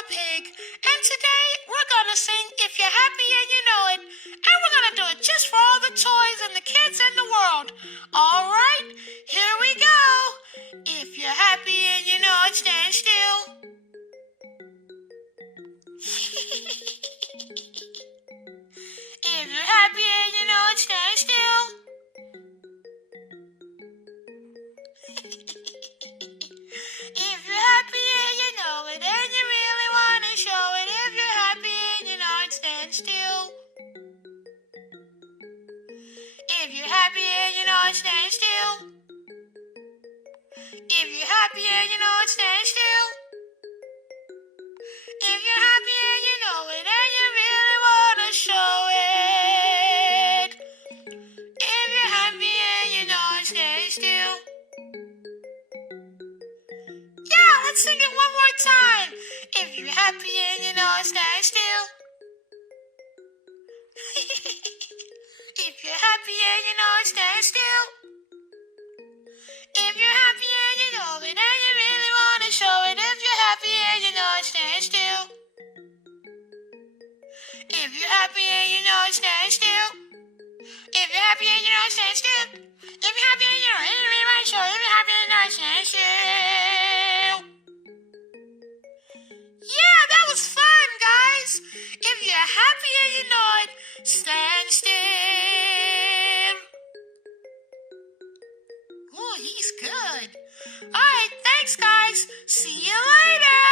the pig, and today we're gonna sing If You're Happy and You Know It, and we're gonna do it just for all the toys and the kids in the world. All right, here we go. If you're happy and you know it, stand still. If you're happy and you know it, stand still. If you're happy and you know it, and you really want to show it, if you're happy and you know it, stand still. If you're happy and you know it, stand still. If you're happy and you know it, stand still. If you're happy and you know it, and you really want to show it, if you're happy and you know it, stand still. Yeah, let's sing it one more time. If you're happy and you know it, stand still. If you're happy and you know it, stand still. If you're happy and you know it, and you really want to show it, if you're happy and you know it, stand still. If you're happy and you know it, stand still. If you're happy and you know it, stand still. If you're happy and you know it, and you really want to show it, if you're happy and you know it, stand still. Yeah, that was fun, guys. If you're happy and you know it, stand still. Oh, he's good. All right, thanks, guys. See you later.